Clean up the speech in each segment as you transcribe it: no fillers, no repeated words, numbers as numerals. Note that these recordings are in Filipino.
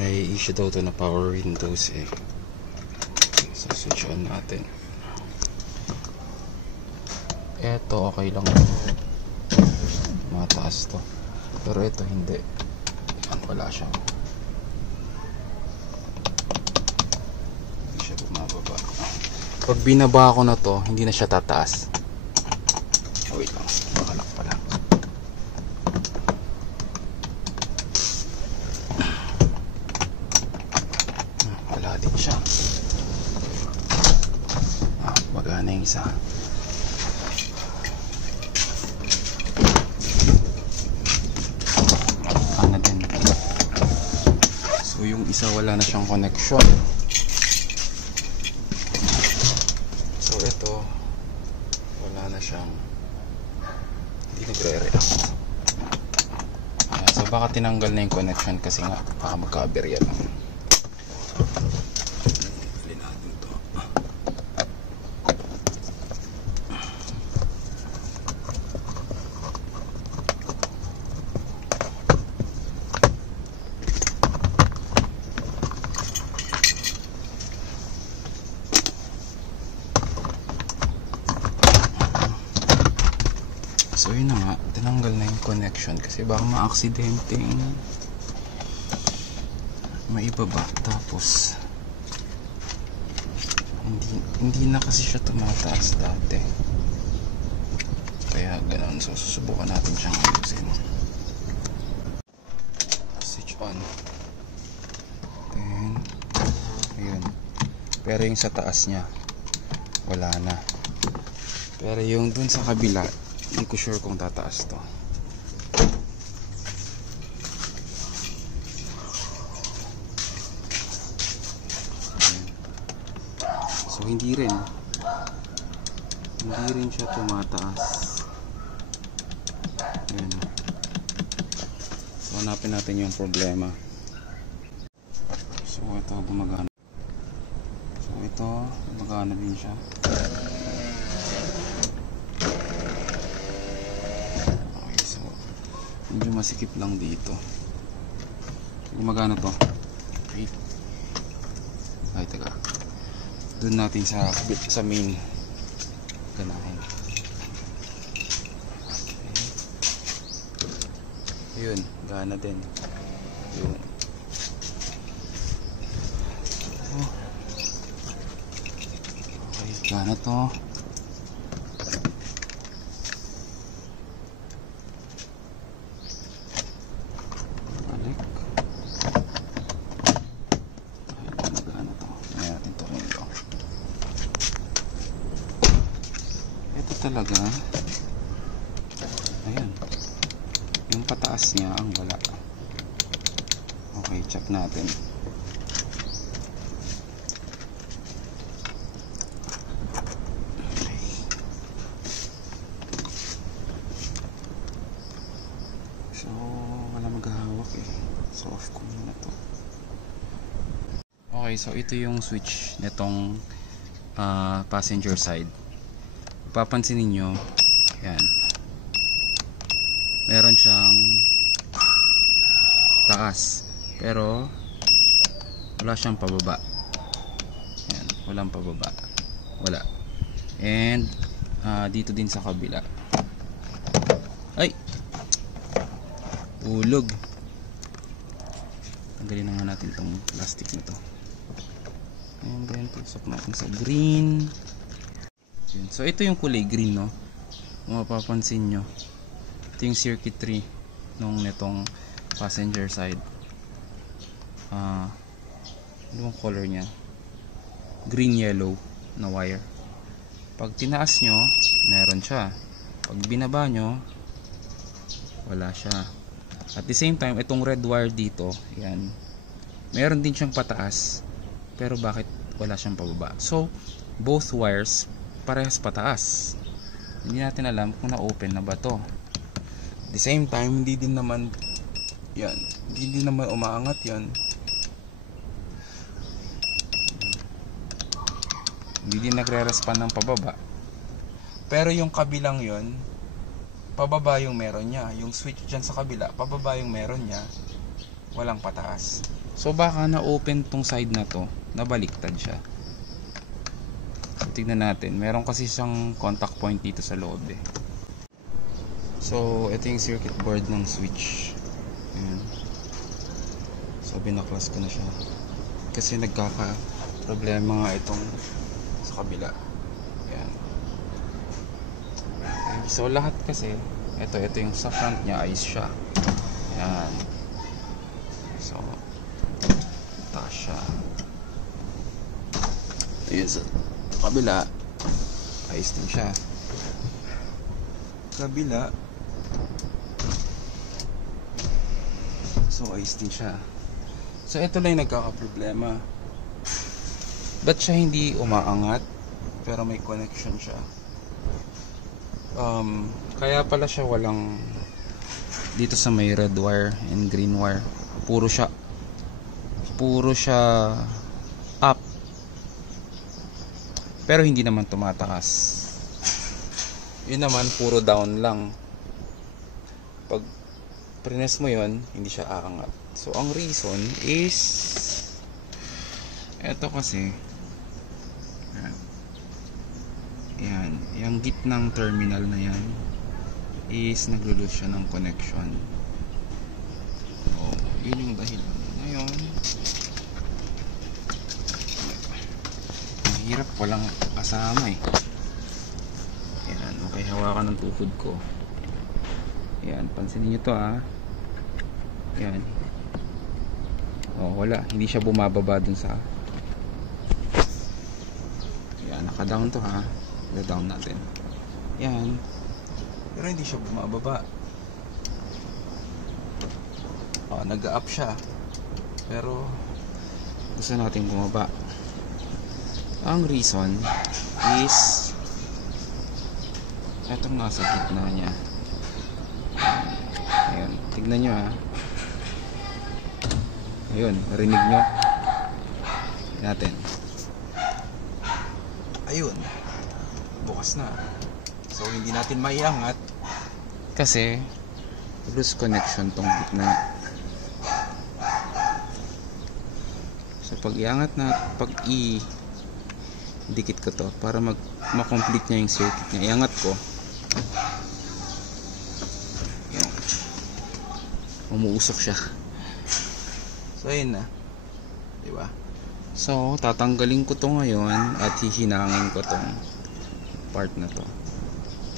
may issue daw to na power windows eh. So switch on natin. Eto okay lang, mataas to, pero ito hindi. Yan, wala siya. Hindi siya bumababa. Pag binaba ko na to, hindi na siya tataas. Wait lang, makalak pala. Wala din siya. Magana yung isa. Ano din. So yung isa wala na siyang connection. So ito wala na siyang, hindi nagre-react. So baka tinanggal na yung connection kasi nga baka magka-aberya lang. So yun na nga, tinanggal na yung connection kasi baka ma-aksidenteng maibaba, tapos hindi na kasi siya tumataas dati, kaya ganoon. So susubukan natin siyang ayusin. Switch on, then ayun, pero yung sa taas niya wala na, pero yung dun sa kabila hindi ko sure kung tataas to. So hindi rin siya tumataas. Ayan. So hanapin natin yung problema. So ito gumagana. So ito gumagana din siya. Medyo masikip lang dito. Gumagana to. Okay. Ay, taga. Doon natin sa main ganahin. Okay. Yun, gana din. Yun. Oh. Okay, gana to. Talaga, ayan, yung pataas niya ang wala. Okay, check natin. Okay. So wala maghahawak eh, so off ko muna to. Okay, so ito yung switch nitong passenger side. Papansin niyo, yan, meron siyang taas pero wala siyang pababa. Yan, walang pababa, wala. And dito din sa kabila, ay, ulog. Tanggalin na nga natin itong plastic na to. And then tusok natin sa green. So ito yung kulay green, no? Kung mapapansin nyo, ito yung circuitry nung netong passenger side. Ano yung color nya? Green yellow na wire. Pag tinaas nyo, meron siya. Pag binaba nyo, wala siya. At the same time, itong red wire dito, yan, meron din siyang pataas, pero bakit wala siyang pababa? So both wires parehas pataas. Hindi natin alam kung na-open na ba to. At the same time, hindi din naman yan, hindi din naman umaangat yan. Hindi din nagre-respond ng pababa. Pero yung kabilang yon, pababa yung meron niya. Yung switch dyan sa kabila, pababa yung meron niya, walang pataas. So baka na-open tong side na to, nabaliktad siya. So tignan natin, meron kasi siyang contact point dito sa loob eh. So ito yung circuit board ng switch. Ayan. So binaklas ko na siya kasi nagkaka-problema nga itong sa kabila. Ayan. Okay. So lahat kasi ito yung sa front niya, ayos siya. Ayan. So taas siya. Ayan, sa kabila ayos din siya. Kabila, so ayos din siya. So ito lang yung nagkaka-problema. Ba't siya hindi umaangat pero may connection siya? Kaya pala siya walang dito sa may red wire and green wire. Puro siya up pero hindi naman tumataas. Yun naman puro down lang. Pag prines mo yun, hindi siya aangat. So ang reason is eto kasi yan, yung gitnang terminal na yan is naglo-lose siya ng connection. So yun yung dahilan. Ngayon hirap, walang kasama eh. Yan, okay, hawakan ng tuhod ko. Yan, pansinin nyo to ah. Yan. Oh, wala, hindi siya bumababa dun sa. Yan, naka-down to ha. Na-down natin. Yan. Pero hindi siya bumababa. Oh, nag-up siya. Pero gusto natin bumaba. Ang reason is etong nasa gitna niya. Ayan, tignan nyo ha. Ayun, narinig nyo natin. Ayun, bukas na. So hindi natin maiangat kasi loose connection tong gitna. So pag iangat na, pag dikit ko to para ma-complete niya yung circuit niya. Iangat ko. Yan. Umuusok siya. So ayun na. Diba? So tatanggalin ko to ngayon at hihinangin ko tong part na to.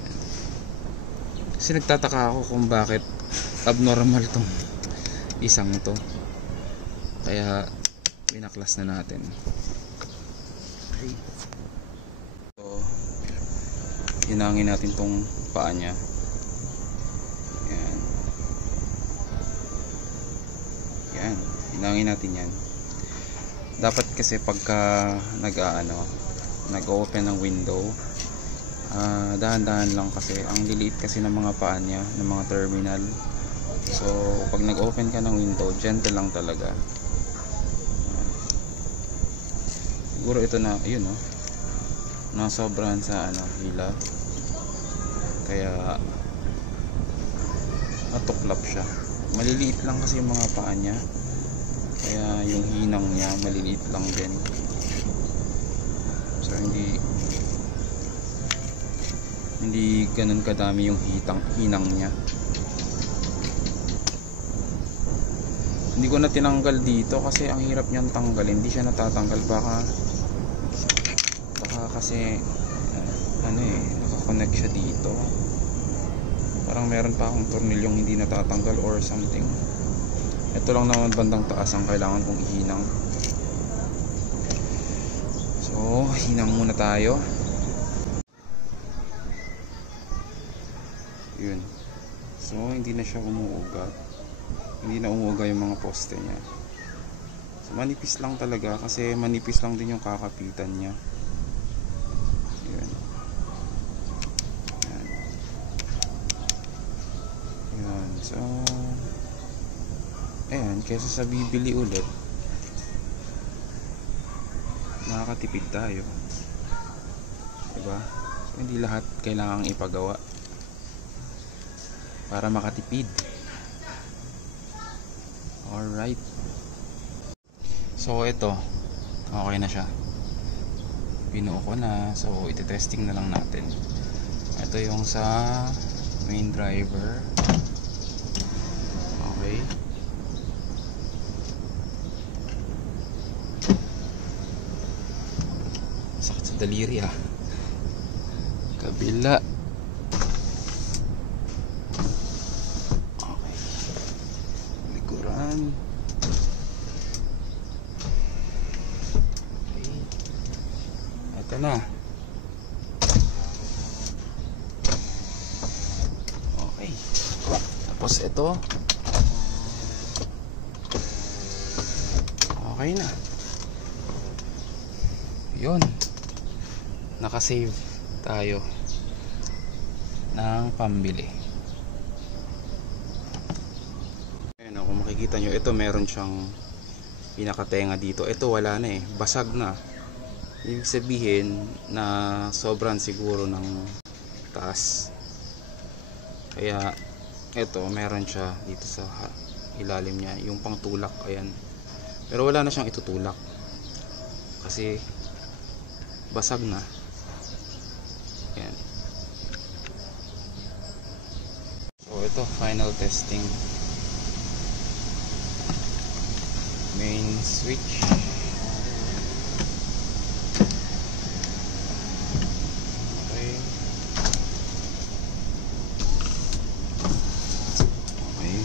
Yan. Kasi nagtataka ako kung bakit abnormal tong isang to. Kaya pinaklas na natin. Okay. So hinangin natin tong paa niya. Yan. Yan, hinangin natin yan. Dapat kasi pagka nag-open ng window, dahan-dahan lang kasi ang liliit kasi ng mga paa niya, ng mga terminal. So pag nag-open ka ng window, gentle lang talaga. Siguro ito na, ayun oh, nasobrahan sa hila, kaya natuklap siya. Maliliit lang kasi yung mga paa niya, kaya yung hinang niya maliliit lang din. So hindi ganun kadami yung hinang niya. Hindi ko na tinanggal dito kasi ang hirap niyang tanggalin. Hindi siya natatanggal, baka kasi nakakonect siya dito. Parang meron pa akong tornilyong hindi natatanggal or something. Ito lang naman bandang taas ang kailangan kong ihinang. So hinang muna tayo. Yun. So hindi na siya umuuga. Hindi na umuuga yung mga poste niya. So manipis lang talaga kasi manipis lang din yung kakapitan niya. Yun. Yan. Yan. So ayan, kaysa sa bibili ulit, nakakatipid tayo. Diba? So hindi lahat kailangang ipagawa para makatipid. Alright. So ito, okay na siya. Pinuo ko na. So iti-testing na lang natin. Ito yung sa main driver. Okay. Sakit sa daliri ah. Kabila. Okay. Likuran. Okay. Ito na. Okay. Tapos ito. Okay na. Yun. Nakasave tayo ng pambili. Ayun, kung makikita nyo, ito meron siyang pinakatenga dito. Ito wala na eh, basag na. Ibig sabihin na sobrang siguro ng taas. Kaya ito meron siya dito sa ilalim niya, yung pangtulak. Ayan, pero wala na siyang itutulak kasi basag na. Ayan. So ito, final testing. Main switch. Okay. Okay.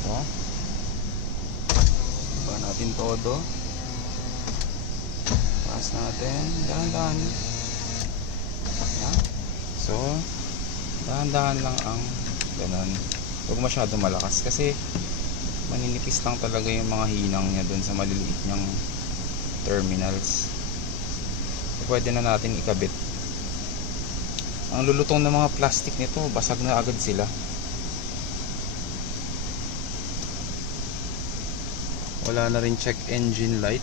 Ito. Iba natin todo. Taas natin. Dahan-dahan. Ayan. So dahan-dahan lang ang ganun. Huwag masyado malakas kasi maninipis lang talaga yung mga hinang niya dun sa maliliit niyang terminals. So, pwede na natin ikabit. Ang lulutong ng mga plastic nito, basag na agad sila. Wala na rin check engine light.